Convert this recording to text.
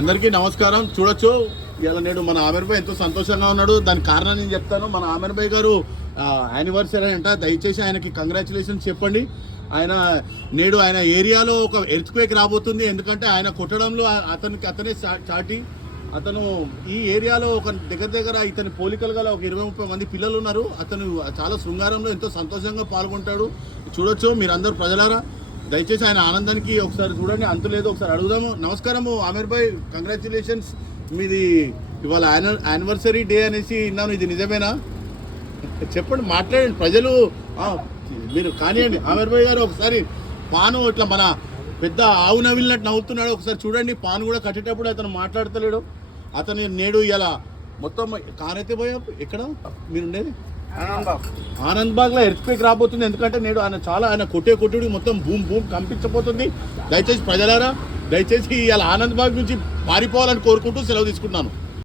అందరికీ నమస్కారం. చూడొచ్చు ఇలా నేడు మన ఆమెర్ భాయ్ ఎంతో సంతోషంగా ఉన్నాడు. దానికి కారణం నేను చెప్తాను. మన ఆమెర్ భాయ్ గారు యానివర్సరీ అంట. దయచేసి ఆయనకి కంగ్రాచులేషన్స్ చెప్పండి. ఆయన నేడు ఆయన ఏరియాలో ఒక ఎర్త్క్వేక్ రాబోతుంది. ఎందుకంటే ఆయన కొట్టడంలో అతనే చాటి. అతను ఈ ఏరియాలో ఒక దగ్గర ఇతని పోలికలు గల ఒక 20-30 మంది పిల్లలు ఉన్నారు. అతను చాలా శృంగారంలో ఎంతో సంతోషంగా పాల్గొంటాడు. చూడొచ్చు మీరందరూ ప్రజలారా, దయచేసి ఆయన ఆనందానికి ఒకసారి చూడండి, అంతులేదు. ఒకసారి అడుగుదాము. నమస్కారము ఆమెర్ భాయ్, కంగ్రాచులేషన్స్. మీది ఇవాళ యానివర్సరీ డే అనేసి విన్నాను, ఇది నిజమేనా? చెప్పండి, మాట్లాడండి. ప్రజలు మీరు కానివ్వండి. ఆమెర్ భాయ్ గారు ఒకసారి పాను ఇట్లా మన పెద్ద ఆవు నవిలినట్టు నవ్వుతున్నాడు. ఒకసారి చూడండి. పాను కూడా కట్టేటప్పుడు అతను మాట్లాడతలేడు. అతను నేడు ఇలా మొత్తం కారైతే పోయా. ఎక్కడ మీరుండేది? ఆనంద్-బాగ్లో ఎర్త్క్వేక్ రాబోతుంది. ఎందుకంటే నేడు ఆయన కొట్టుడు మొత్తం భూమి కంపించబోతుంది. దయచేసి ప్రజలారా, దయచేసి ఇలా ఆనంద్-బాగ్ నుంచి పారిపోవాలని కోరుకుంటూ సెలవు తీసుకుంటున్నాను.